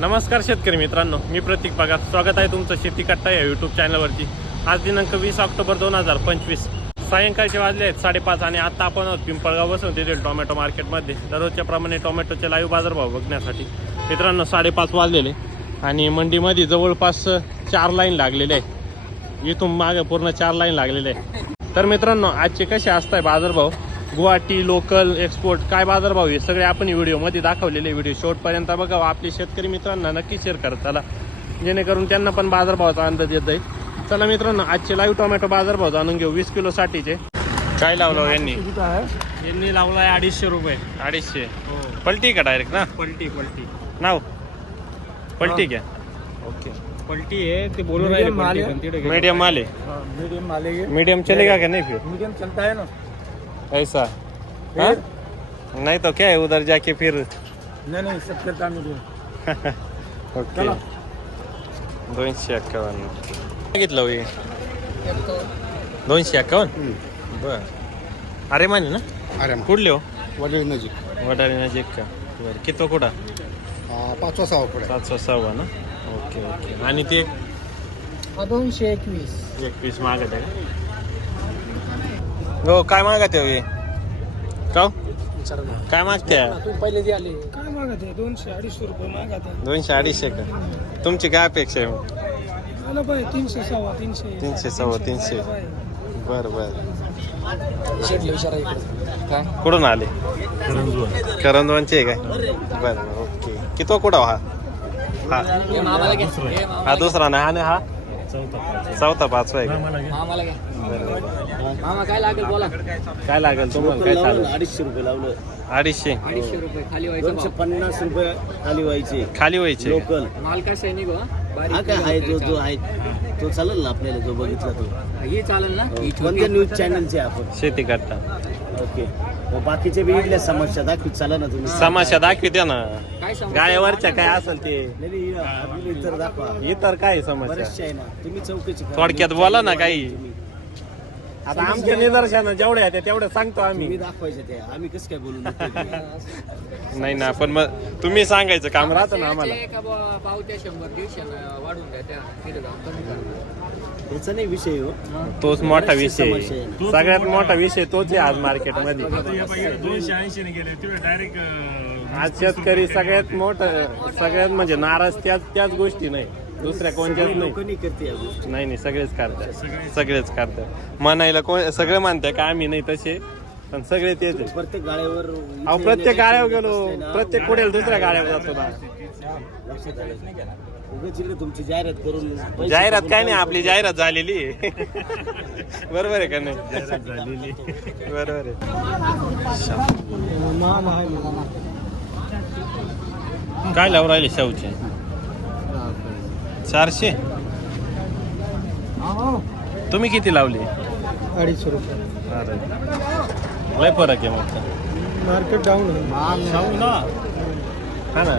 नमस्कार शेतकरी मित्रांनो, मी प्रतीक पगार. स्वागत आहे तुमचं शेती कट्टा या यूट्यूब चॅनलवरती. आज दिनांक 20 ऑक्टोबर 2025 सायंकाळचे वाजले आहेत 5:30 आणि आता आपण आहोत पिंपळगाव बसून तेथील टोमॅटो मार्केटमध्ये दररोजच्या प्रमाणे टोमॅटोचे लाईव्ह बाजारभाव बघण्यासाठी. मित्रांनो 5:30 वाजलेले आणि मंडीमध्ये जवळपास 4 लाईन लागलेले आहे. इथून मागे पूर्ण 4 लाईन लागलेले आहे. तर मित्रांनो आजचे कसे असताय बाजारभाव, गुवाहाटी लोकल एक्सपोर्ट काय बाजारभाव हे सगळे आपण व्हिडिओमध्ये दाखवलेले. व्हिडिओ शेवटपर्यंत बघा. आपले शेतकरी मित्रांना नक्की शेअर करा चला, जेणेकरून त्यांना पण बाजारभावाचा अंदाज येत जाईल. चला मित्रांनो आजचे लाईव्ह टोमॅटो बाजारभाव जाणून घेऊ. 20 किलो साठीचे काय लावलं यांनी लावलाय 250 रुपये. 250 पलटी का डायरेक्ट ना? पलटी नाव पलटी क्या? ओके पलटी है ते बोल रहे हैं मीडियम माल है. मीडियम मालेगे मीडियम चलेगा क्या? नहीं फिर मीडियम चलता है ना ऐसा हाँ? नहीं तो क्या है उधर जाके फिर. नहीं सब करता मीडियम. ओके 251 सांगितलं हो हे 251. बर अरे माने ना? अरे कुठले हो? वडील नजीक वडारी नजीक का? बरं किती कुठं? 5-6 पुढे 706 ना? Okay okay. आणि ते 221 मागत आहे का? हो काय मागत आहे का? काय मागते? पहिले जे आले काय मागत आहे? 200-250 रुपये मागत आहे. 200-250 का? तुमची काय अपेक्षा आहे मग? मला पाहिजे 300-350. 300-350. बरं शेटले विचारा काय कुठून आले? करंजवनचे आहे काय? बरं ओके. किती कुठं हा? हा दुसरा नाही आणि हा चौथा 5वा आहे का? मामा काय लागेल बोला. काय लागेल तुम्हाला? काय चालेल? 250 रुपये लावलं. 250 रुपये खाली व्हायचं. 250 रुपये खाली व्हायचे खाली व्हायचे. लोकल माल कसा आहे निघो हा काय आहे जो आहे तो चालेल ना आपल्याला, जो बघितला तो. ही चालेल ना? कोणत्या न्यूज चॅनलचे आपण? शेती करता. ओके. बाकीचे बी इथल्या समस्या दाखवीत चाला ना तुम्ही. समस्या दाखविते ना, काय समज गायवरच्या काय असेल ते. नाही आपल्याला इतर दाखवा. इतर काय समस्या बरेचसे आहे ना, तुम्ही चौकशी करा. थोडक्यात बोला ना काही. तुम्ही आता आमच्या निदर्शन जेवढे आहे तेवढे सांगतो आम्ही. दाखवायचे ते, आम्ही कसं काय बोलू नका. नाही ना, पण मग तुम्ही सांगायचं काम राहतं ना आम्हाला. पावत्या 100-150 वाढून द्या त्या तिथे जाऊन कमी करा. याचा नाही विषय हो. तोच मोठा विषय समस्या आहे आहे. सगळ्यात मोठा विषय तोच आहे आज मार्केटमध्ये. 280 ने गेले तेवढे डायरेक्ट आज शेतकरी सगळ्यात मोठं सगळ्यात म्हणजे नाराज त्याच गोष्टी नाही, दुसऱ्या कोणत्याच नाही. लोकांनी करते या गोष्टी. नाही सगळेच काढतात. म्हणायला कोण सगळे मानते का आम्ही नाही तसे, पण सगळे तेच आहे. प्रत्येक गाड्यावर अहो प्रत्येक गाड्यावर गेलो, प्रत्येक पुढे दुसऱ्या गाड्यावर जातो ना. लक्षात आलं. उगाच इकडे तुमची जाहिरात करून पैसे जाहिरात करून काय नाही, आपली जाहिरात झालेली आहे. बरोबर आहे का नाही? बरोबर आहे. काय लावून राहिले शाहूचे? 400. तुम्ही किती लावले? 250 रुपये. अरे लय फरक आहे मग. मार्केट डाऊन आहे. शाहू ना हा ना.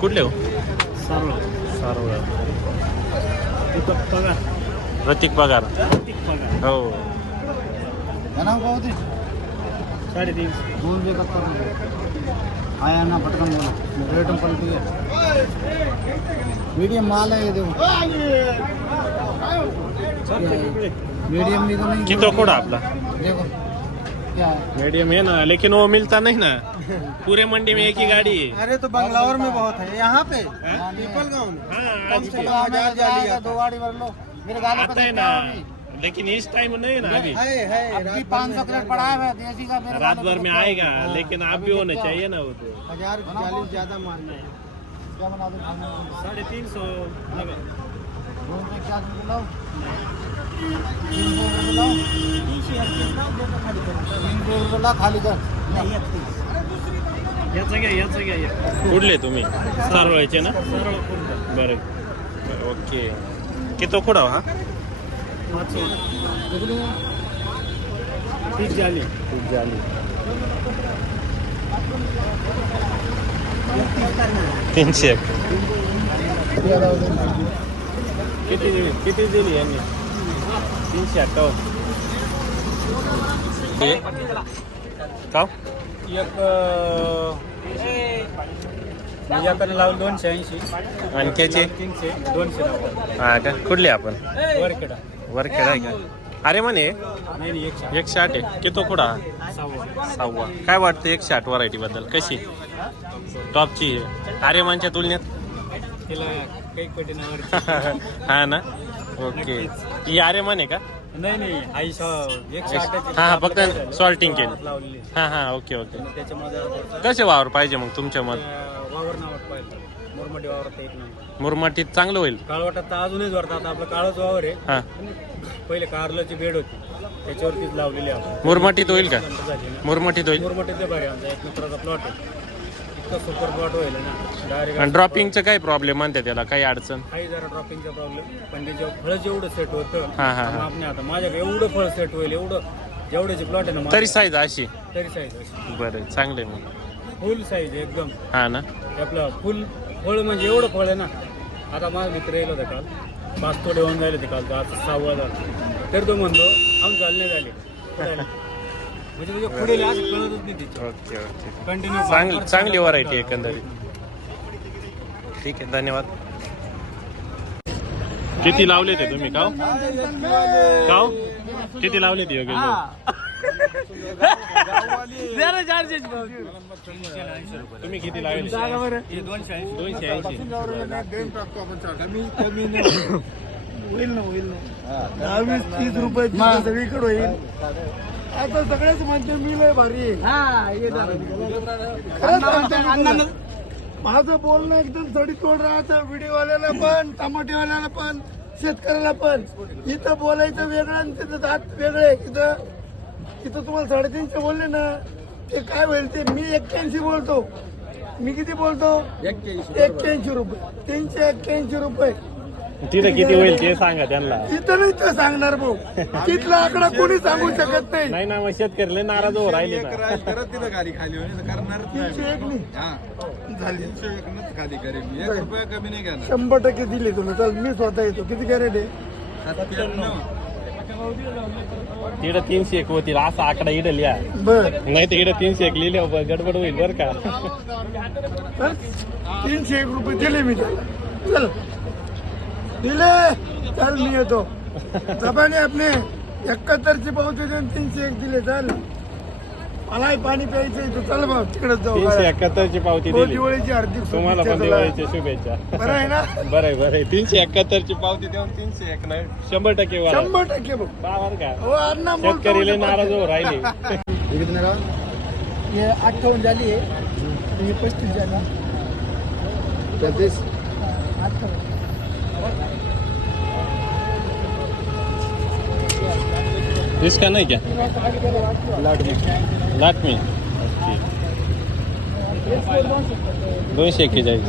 कुठले हो? सारोळा. प्रतीक पगार. हो 350. मीडियम माल है देखो. मीडियम में तो नहीं. कितो कोड़ा आपला देखो क्या है. मीडियम है ना, लेकिन वो मिलता नहीं ना. पूरे मंडी में एक ही गाड़ी है. अरे तो बंगलौर में बहुत है, यहाँ पे पीपल गाँव में हाँ, कम से कम 1000 जाली है. 2 गाड़ी भर लो मेरे गाड़ी आता है ना, लेकिन इस टाइम नहीं है ना अभी. अभी 500 प्लेट पड़ा है देसी का. मेरे रात भर में आएगा, लेकिन आप भी होना चाहिए ना वो तो. 1000 40 ज्यादा मान लो. क्या बना दो? 350 खाली कर. याचा घ्या कुठले तुम्ही? सारोळ्याचे ना? बरं ओके. किती कुडा हा? 30 जाली. 301. किती दिली यांनी? 358. का याकडे लावून 280 आणि त्याचे 300 290. हा का कुठले आपण वरकडा वरखेड आहे का? अरे म्हणे नाही 108 आहे की तो कुठं 6वा. काय वाटतं 108 व्हरायटी बद्दल कशी टॉपची अरे मानच्या तुलनेत? तिला काही पटीनं हा ना ओके. ही अरे म्हणे का? नाही आई 108 हा फक्त सॉल्टिंग केली. लावलेली हा ओके ओके. त्याच्यामध्ये कसे वावर पाहिजे मग तुमच्या मत? वावर नावात पाहिजे मुरमाडी वावरात येत नाही. मुरमाटीत चांगलं होईल. काळवाटात तर अजूनच वरतात. आता आपलं काळच वावर आहे. हा पहिले कारल्याची बेड होती त्याच्यावरतीच लावलेली आहे. मुरमाटीत होईल का? झाली ना मुरमाटीत होईल. मुरमाटीतले भारी आमचा 1 मित्राचा प्लॉट आहे. इतका सुपर प्लॉट होईल ना डायरेक्ट. आणि ड्रॉपिंगचं काय प्रॉब्लेम म्हणते त्याला काही अडचण? काही जरा ड्रॉपिंगचा प्रॉब्लेम पण त्याच्या फळ जेवढं सेट होतं हा. आपण आता माझ्याकडे एवढं फळ सेट होईल एवढं जेवढ्याचे प्लॉट आहे ना तरी साईज अशी तरी साईज अशी बरं चांगले मग फुल साईज एकदम. हा ना आपलं फुल फळ म्हणजे एवढं फळ आहे ना. आता माझा मित्र येईल होता काल 5 तोडे होऊन जायला ते काल आता 6वा झाला. तर तो म्हणतो आम चालणे झाले म्हणजे पुढे असं कळतच नाही तिथे ओके ओके. कंटिन्यू चांगली व्हरायटी एकंदरीत. ठीक आहे धन्यवाद. किती लावले ते तुम्ही काव किती लावले ते योगेश भाऊ? तुम्ही किती लावले? 280. होईल ना 20-30 रुपये सगळीकडे होईल. आता सगळेच म्हणते मी लय भारी आहे. खरंच सांगतो. माझं बोलणं एकदम सडीतोड राहतं. व्हिडिओवाल्याला पण टमाटेवाल्याला पण शेतकऱ्याला पण. इथं बोलायचं वेगळं आणि तिथं दात वेगळे. इथं तुम्हाला 350 बोलले ना ते काय होईल ते मी 81 बोलतो. मी किती बोलतो 81 रुपये 381 रुपये. तिथं किती होईल ते सांगा त्यांना. तिथं नाही तर सांगणार भाऊ. तिथला आकडा कोणी सांगू शकत नाही. नाही ना मग शेतकरी नाराज हो राहिले ना. 301 नाही झाली. 100 100% दिले तुला. चल मी स्वतः येतो. किती कॅरेट आहे? तिकडं 301 होतील असा आकडा इडं लिहा. बर नाही तर इकडं 301 लिहिले गडबड होईल बरं का. तर 301 रुपये दिले मी त्याला. चल दिले. चल मी येतो. जबाने आपले 71ची पावती देऊन 301 दिले. चल मलाही पाणी प्यायचंय. तू चल बा तिकडे जाऊ. 371ची पावती हो, दिली. दिवाळीची हार्दिक तुम्हाला पण शुभेच्छा. दिवाळीच्या शुभेच्छा. बरं आहे ना? बरं आहे 371ची पावती देऊन 301 नाही 100% वर 100% भाऊ. बरं का. हो अण्णा बोलतो. शेतकरी नाराज हो राहिले. ये 58 झाली आहे. हे 35 झाली. 35 इसका नहीं क्या लाट में 241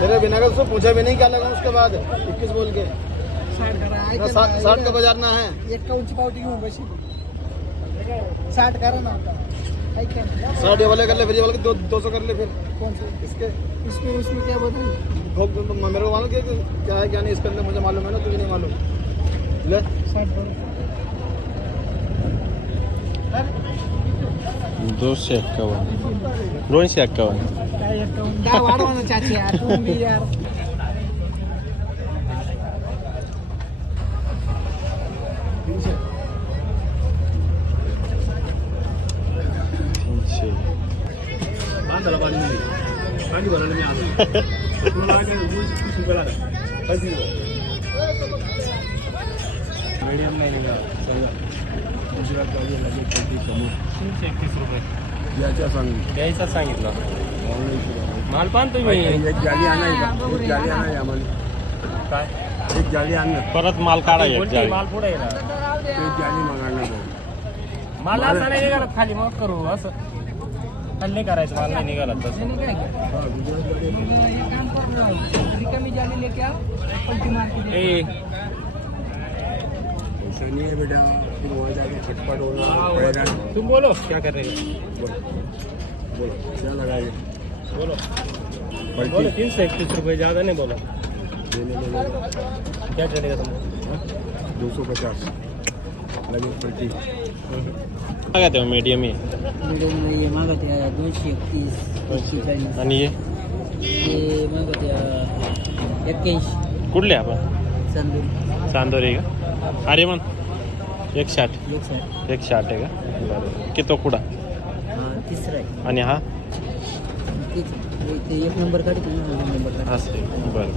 तेरे बिना का उसको पूछा भी नहीं क्या लगा उसके बाद 21 बोल के 60 का बाजार ना है. 51ची पावती घेऊन बशी 60 करा ना आता. 60 वाले कर ले फिर ये वाले 200 कर ले फिर. कौन से इसके इसमें क्या बदल मेरे को मालूम क्या है क्या नहीं. इसके अंदर मुझे मालूम है ना तुझे नहीं मालूम. ले 251 251 काय वाढवा ना चाची यार. तुम्ही बी यार. बांधायला पाणी नाही. पाणी भरायला मी आलो. तुला काय 20 रुपये लागतात. 35 रुपये. मीडियम नाही निघा गुजरात गाडी लागेल 331 रुपये द्यायचा सांगितलं. माल पान तुम्ही एक जाली आणायचा. एक जाली आणायची आम्हाला. काय एक जाली आणणं. परत माल काढा एक कोणती जाळी. माल पुढे आहे ना. एक जाली मागणार भाऊ. माल असा नाही निघाला खाली मग करू असं खाली नाही करायचं. माल नाही निघाला तसं. ए नहीं है बेटा. फिर वहाँ जाके खटपट होना पड़ेगा. तुम बोलो क्या कर रहे हो. बोलो बोलो 331 रुपये ज़्यादा नहीं बोला क्या चलेगा तुमको 250 लगेच पलटी काय ते मीडियम आहे मिडियम मागत 231 240 आणि हे ते मागत 81 कुठले आपण चांदूर चांदोरी का अरे मन 160 160 आहे का बरं किती कुडा तिसरा आहे आणि हा ते एक नंबर काढतो ना नंबर काढतो असं आहे. बरं